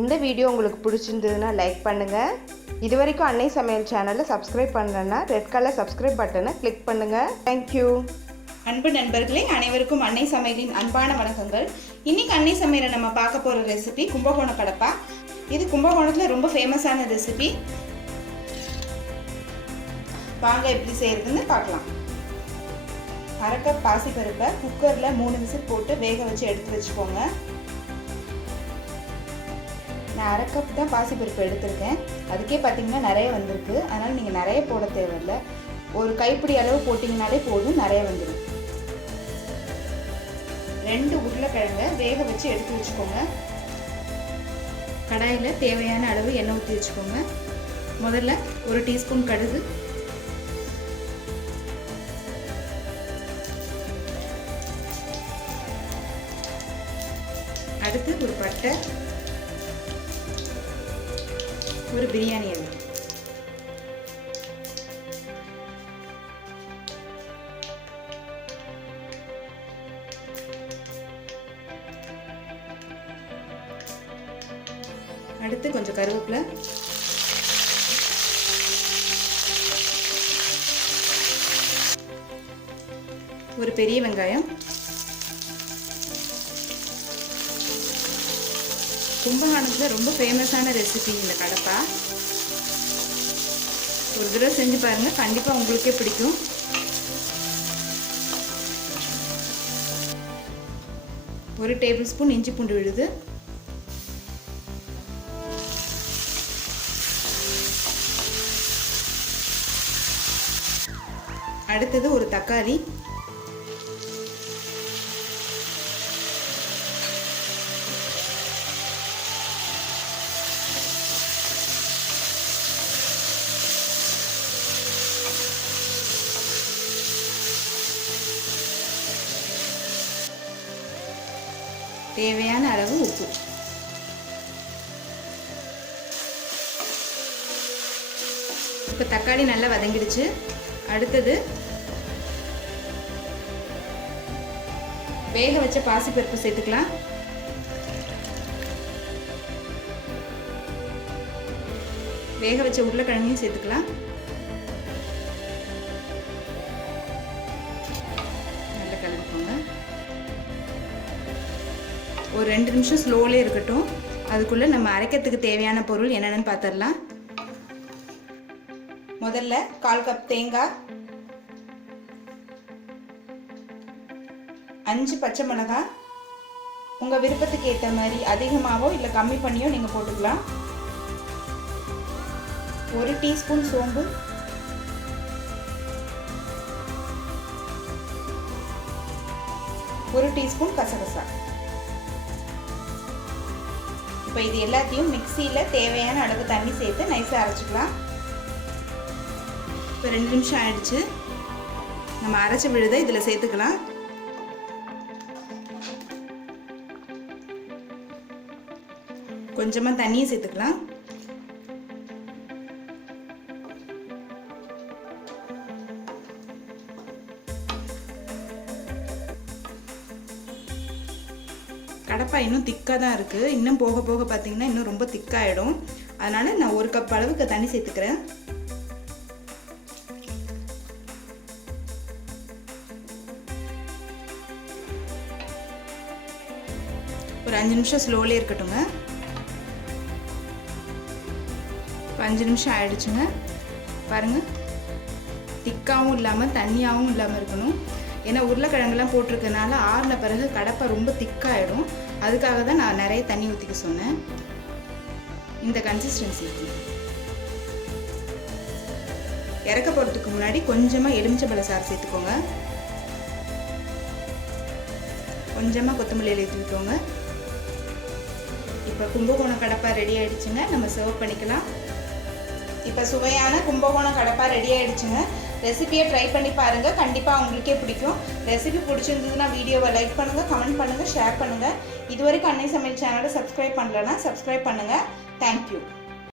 இந்த வீடியோ உங்களுக்கு பிடிச்சிருந்ததுன்னா லைக் பண்ணுங்கள். இது வரைக்கும் அன்னை சமையல் சேனலை சப்ஸ்கிரைப் பண்ணலன்னா ரெட் கலர் சப்ஸ்கிரைப் பட்டனை கிளிக் பண்ணுங்கள். தேங்க்யூ. அன்பு நண்பர்களே, அனைவருக்கும் அன்னை சமையலின் அன்பான வணக்கங்கள். இன்னைக்கு அன்னை சமையலை நம்ம பார்க்க போகிற ரெசிபி கும்பகோண கடப்பா. இது கும்பகோணத்தில் ரொம்ப ஃபேமஸான ரெசிபி. வாங்க எப்படி செய்யறதுன்னு பார்க்கலாம். அரை கப் பாசிப்பருப்பை குக்கரில் 3 விசில் போட்டு வேக வச்சு எடுத்து வச்சுக்கோங்க. நான் அரை கப் தான் பாசிப்பருப்பு எடுத்திருக்கேன். அதுக்கே பார்த்தீங்கன்னா நிறைய வந்திருக்கு. அதனால் நீங்கள் நிறைய போட தேவையில்லை. ஒரு கைப்பிடி அளவு போட்டிங்கனாலே போதும், நிறைய வந்துடும். 2 உருளைக்கிழங்கை வேக வச்சு எடுத்து வச்சுக்கோங்க. கடாயில் தேவையான அளவு எண்ணெய் ஊற்றி வச்சுக்கோங்க. முதல்ல 1 டீஸ்பூன் கடுகு, அடுத்து ஒரு பட்டை, ஒரு பிரியாணி இலை, அடுத்து கொஞ்சம் கருவேப்பிலை, ஒரு பெரிய வெங்காயம். கும்பகோணத்தில் ரொம்ப ஃபேமஸான ரெசிபி இந்த கடப்பா. ஒரு தடவை செஞ்சு பாருங்கள், கண்டிப்பாக உங்களுக்கே பிடிக்கும். ஒரு டேபிள் ஸ்பூன் இஞ்சி பூண்டு விழுது, அடுத்தது ஒரு தக்காளி, தேவையான அளவு உப்பு. இப்போ தக்காளி நல்லா வதங்கிடுச்சு. அடுத்தது வேக வச்ச பாசிப்பருப்பு சேர்த்துக்கலாம். வேக வச்ச உருளைக்கிழங்கையும் சேர்த்துக்கலாம். நல்லா கலந்துக்கோங்க. ஒரு 2 நிமிஷம் ஸ்லோலே இருக்கட்டும். அதுக்குள்ளே நம்ம அரைக்கிறதுக்கு தேவையான பொருள் என்னென்னு பார்த்துடலாம். முதல்ல 1/4 கப் தேங்காய், 5 பச்சை மிளகாய், உங்கள் விருப்பத்துக்கு ஏற்ற மாதிரி அதிகமாகவோ இல்லை கம்மி பண்ணியோ நீங்கள் போட்டுக்கலாம். 1 டீஸ்பூன் சோம்பு, 1 டீஸ்பூன் கசகசா. இப்போ இது எல்லாத்தையும் மிக்சியில் தேவையான அளவு தண்ணி சேர்த்து நைஸாக அரைச்சிக்கலாம். இப்போ 2 நிமிஷம் ஆயிடுச்சு. நம்ம அரைச்ச விழுதை இதில் சேர்த்துக்கலாம். கொஞ்சமாக தண்ணியை சேர்த்துக்கலாம். கடப்பா இன்னும் திக்காக தான் இருக்குது. இன்னும் போக போக பார்த்தீங்கன்னா இன்னும் ரொம்ப திக்காயிடும். அதனால் நான் 1 கப் அளவுக்கு தண்ணி சேர்த்துக்கிறேன். ஒரு 5 நிமிஷம் ஸ்லோலே இருக்கட்டுங்க. இப்போ 5 நிமிஷம் ஆயிடுச்சுங்க. பாருங்கள், திக்காகவும் இல்லாமல் தண்ணியாகவும் இல்லாமல் இருக்கணும். ஏன்னா உருளைக்கிழங்குலாம் போட்டிருக்கனால ஆறின பிறகு கடப்பை ரொம்ப திக்காயிடும். அதுக்காக தான் நான் நிறைய தண்ணி ஊற்றிக்க சொன்னேன். இந்த கன்சிஸ்டன்சி இறக்க போகிறதுக்கு முன்னாடி கொஞ்சமாக எலுமிச்சம்பழ சாறு சேர்த்துக்கோங்க. கொஞ்சமாக கொத்தமல்லி இலை தூக்கிக்கோங்க. இப்போ கும்பகோண கடப்பா ரெடி ஆகிடுச்சுங்க. நம்ம சர்வ் பண்ணிக்கலாம். இப்போ சுவையான கும்பகோண கடப்பா ரெடி ஆகிடுச்சுங்க. ரெசிபியை ட்ரை பண்ணி பாருங்கள், கண்டிப்பாக உங்களுக்கே பிடிக்கும். ரெசிபி பிடிச்சிருந்ததுன்னா வீடியோவை லைக் பண்ணுங்கள், கமெண்ட் பண்ணுங்கள், ஷேர் பண்ணுங்கள். இது வரைக்கும் அன்னை சமையல் சேனலை சப்ஸ்கிரைப் பண்ணலன்னா சப்ஸ்கிரைப் பண்ணுங்கள். தேங்க்யூ.